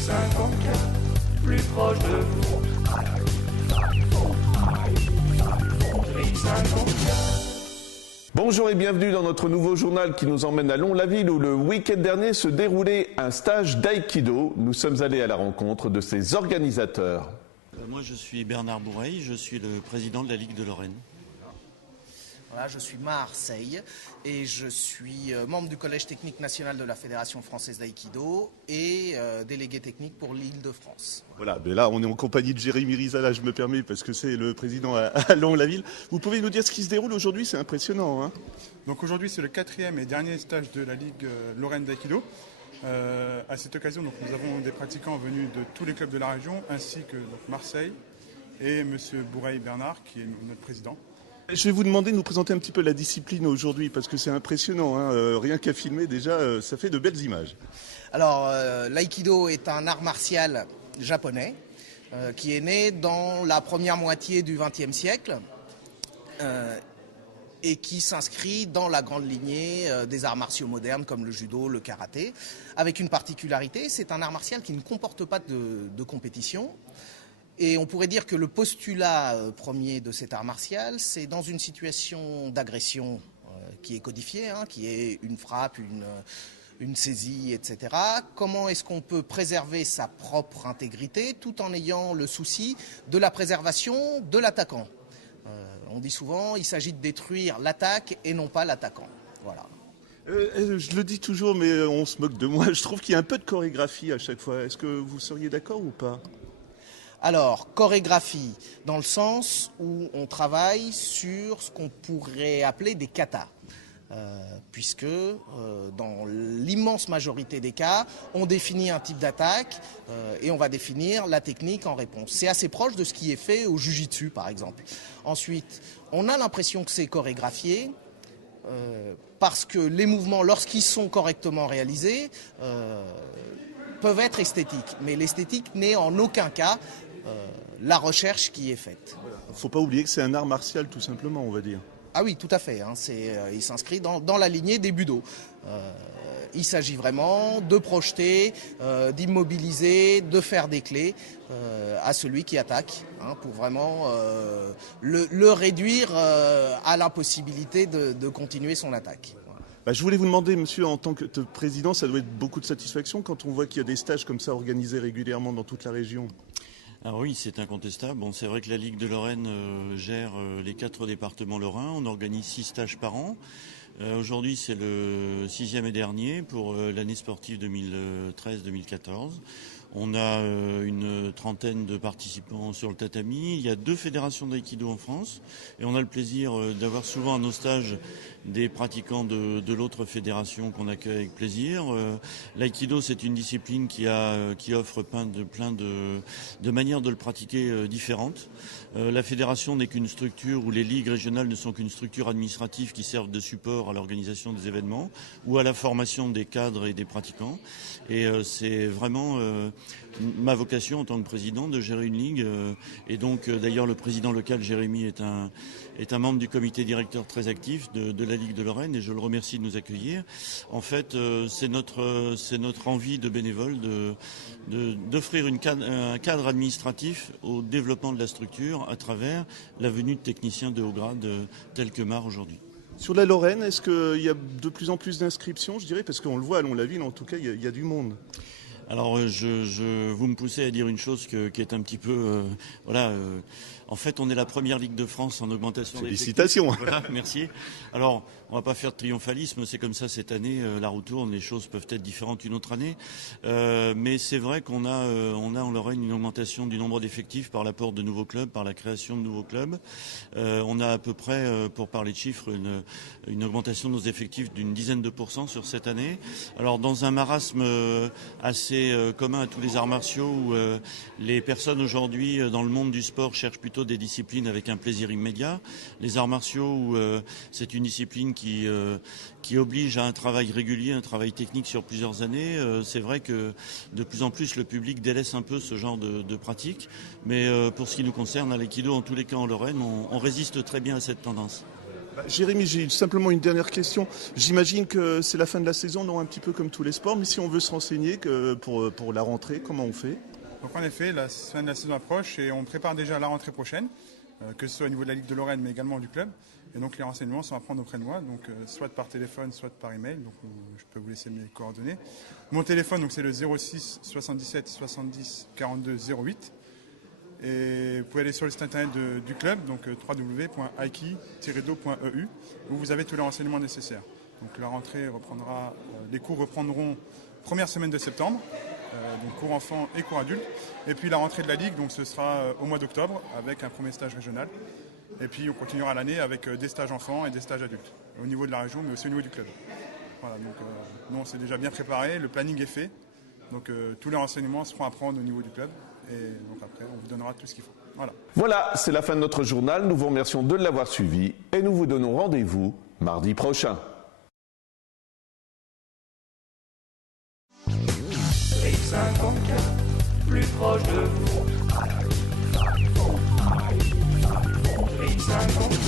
54, plus proche de vous. Trip 54. Bonjour et bienvenue dans notre nouveau journal qui nous emmène à Lons-la-Ville où le week-end dernier se déroulait un stage d'aïkido. Nous sommes allés à la rencontre de ses organisateurs. Moi je suis Bernard Bourreil, je suis le président de la Ligue de Lorraine. Voilà, je suis Marseille et je suis membre du Collège technique national de la Fédération française d'aïkido et délégué technique pour l'Île-de-France. Voilà, mais là on est en compagnie de Jérémy Rizala, je me permets, parce que c'est le président à Lons-la-Ville. Vous pouvez nous dire ce qui se déroule aujourd'hui, c'est impressionnant, hein? Donc aujourd'hui c'est le 4e et dernier stage de la Ligue Lorraine d'aïkido. À cette occasion, donc, nous avons des pratiquants venus de tous les clubs de la région, ainsi que donc, Marseille et M. Bourreil Bernard, qui est notre président. Je vais vous demander de nous présenter un petit peu la discipline aujourd'hui, parce que c'est impressionnant, hein. Rien qu'à filmer déjà, ça fait de belles images. Alors, l'aïkido est un art martial japonais qui est né dans la première moitié du XXe siècle et qui s'inscrit dans la grande lignée des arts martiaux modernes comme le judo, le karaté, avec une particularité, c'est un art martial qui ne comporte pas de compétition. Et on pourrait dire que le postulat premier de cet art martial, c'est dans une situation d'agression qui est codifiée, hein, qui est une frappe, une saisie, etc. Comment est-ce qu'on peut préserver sa propre intégrité tout en ayant le souci de la préservation de l'attaquant? On dit souvent, il s'agit de détruire l'attaque et non pas l'attaquant. Voilà. Je le dis toujours, mais on se moque de moi. Je trouve qu'il y a un peu de chorégraphie à chaque fois. Est-ce que vous seriez d'accord ou pas? Alors, chorégraphie, dans le sens où on travaille sur ce qu'on pourrait appeler des katas. Puisque dans l'immense majorité des cas, on définit un type d'attaque et on va définir la technique en réponse. C'est assez proche de ce qui est fait au jiu-jitsu, par exemple. Ensuite, on a l'impression que c'est chorégraphié parce que les mouvements, lorsqu'ils sont correctement réalisés, peuvent être esthétiques. Mais l'esthétique n'est en aucun cas la recherche qui est faite. Il ne faut pas oublier que c'est un art martial, tout simplement, on va dire. Ah oui, tout à fait. Hein, il s'inscrit dans la lignée des budo. Il s'agit vraiment de projeter, d'immobiliser, de faire des clés à celui qui attaque, hein, pour vraiment le réduire à l'impossibilité de continuer son attaque. Je voulais vous demander, monsieur, en tant que président, ça doit être beaucoup de satisfaction quand on voit qu'il y a des stages comme ça organisés régulièrement dans toute la région. Alors oui, c'est incontestable. Bon, c'est vrai que la Ligue de Lorraine gère les 4 départements lorrains. On organise 6 stages par an. Aujourd'hui, c'est le 6e et dernier pour l'année sportive 2013-2014. On a une trentaine de participants sur le tatami. Il y a 2 fédérations d'aïkido en France et on a le plaisir d'avoir souvent à nos stages des pratiquants de l'autre fédération qu'on accueille avec plaisir. L'aïkido, c'est une discipline qui offre plein de manières de le pratiquer différentes. La fédération n'est qu'une structure où les ligues régionales ne sont qu'une structure administrative qui servent de support à l'organisation des événements ou à la formation des cadres et des pratiquants. Et c'est vraiment ma vocation en tant que président de gérer une ligue. Et donc d'ailleurs le président local Jérémy est un membre du comité directeur très actif de la Ligue de Lorraine et je le remercie de nous accueillir. En fait, c'est notre envie de bénévoles d'offrir un cadre administratif au développement de la structure à travers la venue de techniciens de haut grade tels que Mar aujourd'hui. Sur la Lorraine, est-ce qu'il y a de plus en plus d'inscriptions, je dirais, parce qu'on le voit à Lons-la-Ville, en tout cas, il y a du monde. Alors, vous me poussez à dire une chose qui est un petit peu, en fait, on est la première Ligue de France en augmentation. Félicitations. Voilà, merci. Alors, on va pas faire de triomphalisme, c'est comme ça cette année, la roue tourne, les choses peuvent être différentes une autre année. Mais c'est vrai qu'on a en Lorraine une augmentation du nombre d'effectifs par l'apport de nouveaux clubs, par la création de nouveaux clubs. On a à peu près, pour parler de chiffres, une augmentation de nos effectifs d'une dizaine de % sur cette année. Alors, dans un marasme assez commun à tous les arts martiaux où les personnes aujourd'hui dans le monde du sport cherchent plutôt des disciplines avec un plaisir immédiat. Les arts martiaux où c'est une discipline qui oblige à un travail régulier, un travail technique sur plusieurs années. C'est vrai que de plus en plus le public délaisse un peu ce genre de pratique. Mais pour ce qui nous concerne, à l'aïkido, en tous les cas en Lorraine, on résiste très bien à cette tendance. Jérémy, j'ai simplement une dernière question. J'imagine que c'est la fin de la saison, non, un petit peu comme tous les sports, mais si on veut se renseigner pour la rentrée, comment on fait? Donc en effet, la fin de la saison approche et on prépare déjà la rentrée prochaine, que ce soit au niveau de la Ligue de Lorraine, mais également du club. Et donc les renseignements sont à prendre auprès de moi, donc soit par téléphone, soit par email. Donc je peux vous laisser mes coordonnées. Mon téléphone, donc c'est le 06 77 70 42 08. Et vous pouvez aller sur le site internet du club, donc www.aiki-do.eu, où vous avez tous les renseignements nécessaires. Donc la rentrée reprendra, les cours reprendront première semaine de septembre, donc cours enfants et cours adultes. Et puis la rentrée de la Ligue, donc ce sera au mois d'octobre avec un premier stage régional. Et puis on continuera l'année avec des stages enfants et des stages adultes, au niveau de la région, mais aussi au niveau du club. Voilà, donc nous on s'est déjà bien préparé, le planning est fait. Donc tous les renseignements seront à prendre au niveau du club. Et donc après, on vous donnera tout ce qu'il faut. Voilà, c'est la fin de notre journal. Nous vous remercions de l'avoir suivi et nous vous donnons rendez-vous mardi prochain. Rive 54, plus proche de vous. Rive 54.